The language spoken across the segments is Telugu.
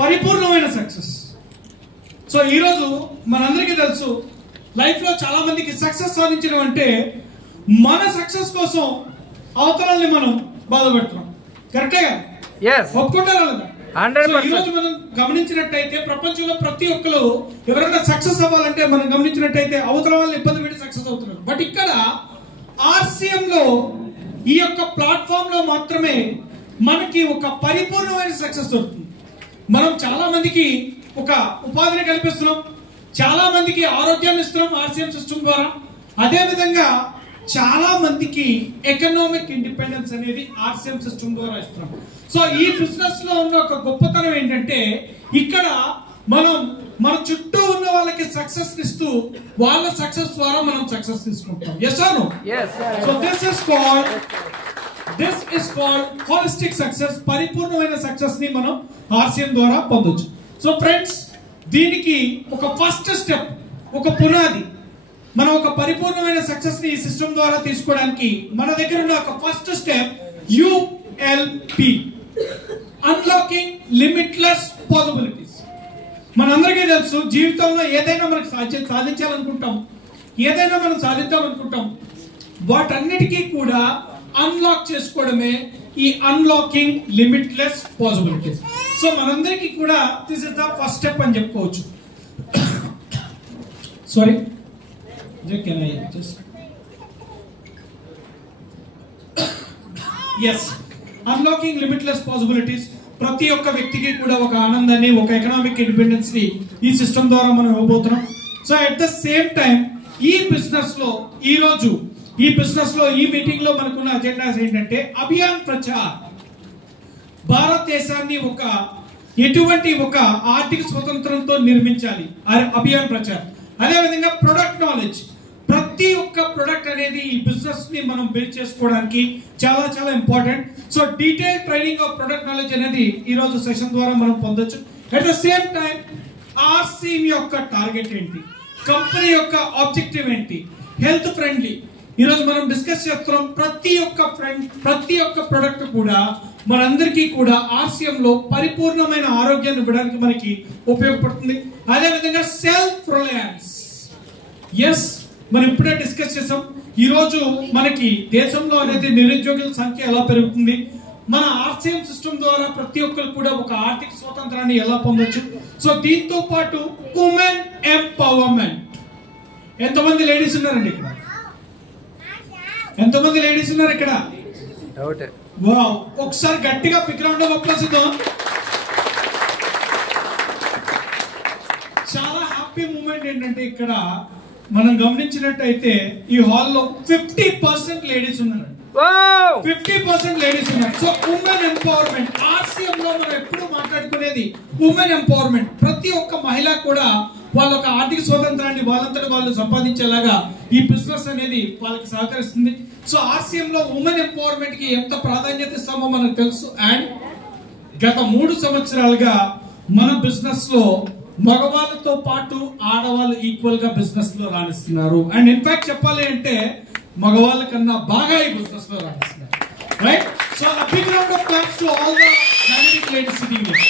పరిపూర్ణమైన సక్సెస్. సో ఈరోజు మనందరికీ తెలుసు, లైఫ్ లో చాలా మందికి సక్సెస్ సాధించడం అంటే మన సక్సెస్ కోసం అవతరాల్ని మనం బాధపెడుతున్నాం. కరెక్టే కదా? ఒప్పుకుంటారా లేదా? ఈ రోజు మనం గమనించినట్టయితే ప్రపంచంలో ప్రతి ఒక్కరు ఎవరైనా సక్సెస్ అవ్వాలంటే మనం గమనించినట్టయితే అవతల వాళ్ళని ఇబ్బంది పెట్టి సక్సెస్ అవుతున్నారు. బట్ ఇక్కడ ఆర్సీఎం లో ఈ యొక్క ప్లాట్ఫామ్ లో మాత్రమే మనకి ఒక పరిపూర్ణమైన సక్సెస్ దొరుకుతుంది. మనం చాలా మందికి ఒక ఉపాధిని కల్పిస్తున్నాం, చాలా మందికి ఆరోగ్యాన్ని ఇస్తున్నాం ఆర్సీఎం సిస్టమ్ ద్వారా. అదే విధంగా చాలా మందికి ఎకనామిక్ ఇండిపెండెన్స్ అనేది ఆర్సీఎం సిస్టమ్ ద్వారా ఇస్తున్నాం. సో ఈ బిజినెస్ లో ఉన్న ఒక గొప్పతనం ఏంటంటే ఇక్కడ మనం మన చుట్టూ ఉన్న వాళ్ళకి సక్సెస్ ఇస్తూ వాళ్ళ సక్సెస్ ద్వారా మనం సక్సెస్ తీసుకుంటాం. yes or no? Yes. So this is called holistic success. పరిపూర్ణమైన సక్సెస్ ని మనం ఆర్సీఎం ద్వారా పొందొచ్చు. సో ఫ్రెండ్స్, దీనికి ఒక ఫస్ట్ స్టెప్, ఒక పునాది, మనం ఒక పరిపూర్ణమైన సక్సెస్ ని ఈ సిస్టమ్ ద్వారా తీసుకోవడానికి మన దగ్గర ఉన్న ఒక first step ULP, unlocking limitless possibilities. మనందరికీ తెలుసు, జీవితంలో ఏదైనా మనకు సాధించాలనుకుంటాం, ఏదైనా మనం సాధిద్దామనుకుంటాం, వాటన్నిటికీ కూడా అన్లాక్ చేసుకోవడమే ఈ అన్లాకింగ్ లిమిట్లెస్ పాసిబిలిటీస్. సో మనందరికీ కూడా this is the first step అని చెప్పుకోవచ్చు. Sorry, can I just yes, unlocking limitless possibilities. ప్రతి ఒక్క వ్యక్తికి కూడా ఒక ఆనందాన్ని, ఒక ఎకనామిక్ ఇండిపెండెన్స్ ని ఈ సిస్టమ్ ద్వారా మనం ఇవ్వబోతున్నాం. So at the same time ఈ బిజినెస్ లో ఈ మీటింగ్ లో మనకున్న అజెండాస్ ఏంటంటే అభియాన్ ప్రచార్, భారతదేశాన్ని ఎటువంటి ఒక ఆర్థిక స్వతంత్రంతో నిర్మించాలి, అభియాన్ ప్రచార్. అదే విధంగా ప్రొడక్ట్ నాలెడ్జ్, ప్రతి ఒక్క ప్రొడక్ట్ అనేది ఈ బిజినెస్ ని మనం బిల్డ్ చేసుకోవడానికి చాలా చాలా important. So detail training of product knowledge అనేది ఈ రోజు సెషన్ ద్వారా మనం పొందొచ్చు. At the same time RCM యొక్క టార్గెట్ ఏంటి, కంపెనీ యొక్క ఆబ్జెక్టివ్ ఏంటి, హెల్త్ ఫ్రెండ్లీ ఈ రోజు మనం డిస్కస్ చేస్తున్నాం. ప్రతి ఒక్క ప్రొడక్ట్ కూడా మనందరికీ కూడా ఆర్సీఎం లో పరిపూర్ణమైన ఆరోగ్యాన్ని ఇవ్వడానికి మనకి ఉపయోగపడుతుంది. అదే విధంగా సెల్ఫ్ రిలయన్స్, ఎస్, మనం ఇప్పుడే డిస్కస్ చేసాం. ఈ రోజు మనకి దేశంలో అనేది నిరుద్యోగుల సంఖ్య ఎలా పెరుగుతుంది, మన ఆర్సీఎం సిస్టమ్ ద్వారా ప్రతి ఒక్కరు కూడా ఒక ఆర్థిక స్వాతంత్రాన్ని ఎలా పొందొచ్చు. సో దీంతో పాటు ఉమెన్ ఎంపవర్మెంట్. ఎంతమంది లేడీస్ ఉన్నారండి ఇక్కడ? ఎంతమంది లేడీస్ ఉన్నారు ఇక్కడ? వావ్, ఒకసారి గట్టిగా పిక్రౌండ్ ఒప్పేసిద్దాం. చాలా హ్యాపీ మూమెంట్ ఏంటంటే ఇక్కడ మనం గమనించినట్టయితే ఈ హాల్లో 50% లేడీస్ ఉన్నారు. 50% లేడీస్ ఉన్నారు. సో ఉమెన్ ఎంపవర్మెంట్, ఆర్సీఎం లో మనం ఎప్పుడు మాట్లాడుకునేది ఉమెన్ ఎంపవర్మెంట్. ప్రతి ఒక్క మహిళ కూడా వాళ్ళ ఒక ఆర్థిక స్వాతంత్రాన్ని వాళ్ళంతటి వాళ్ళు సంపాదించేలాగా ఈ బిజినెస్ అనేది వాళ్ళకి సహకరిస్తుంది. సో ఆర్సీఎం లో ఉమెన్ ఎంపవర్మెంట్ కి ఎంత ప్రాధాన్యత ఇస్తామో మనకు తెలుసు. అండ్ గత 3 సంవత్సరాలుగా మన బిజినెస్ లో మగవాళ్ళతో పాటు ఆడవాళ్ళు ఈక్వల్ గా బిజినెస్ లో రాణిస్తున్నారు. అండ్ ఇన్ఫాక్ట్ చెప్పాలి అంటే మగవాళ్ళ కన్నా బాగా ఈ బిజినెస్ లో రాణిస్తున్నారు. Right? So a big round of applause to all the dynamic ladies sitting here.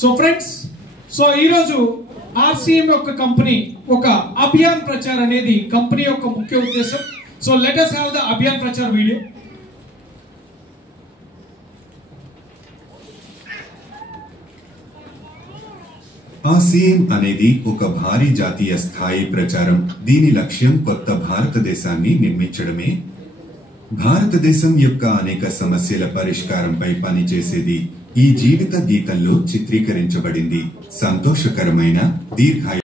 So friends, so ఈ రోజు ఆర్సీఎం యొక్క కంపెనీ ఒక అభియాన్ ప్రచార్ అనేది కంపెనీ యొక్క ముఖ్య ఉద్దేశం. So let us have the Abhiyan Prachar video. RCM అనేది ఒక భారీ జాతీయ స్థాయి ప్రచారం. దీని లక్ష్యం కొత్త భారతదేశాన్ని నిర్మించడమే. భారతదేశం యొక్క అనేక సమస్యల పరిష్కారంపై పనిచేసేది ఈ జీవిత గీతంలో చిత్రీకరించబడింది. సంతోషకరమైన దీర్ఘాయు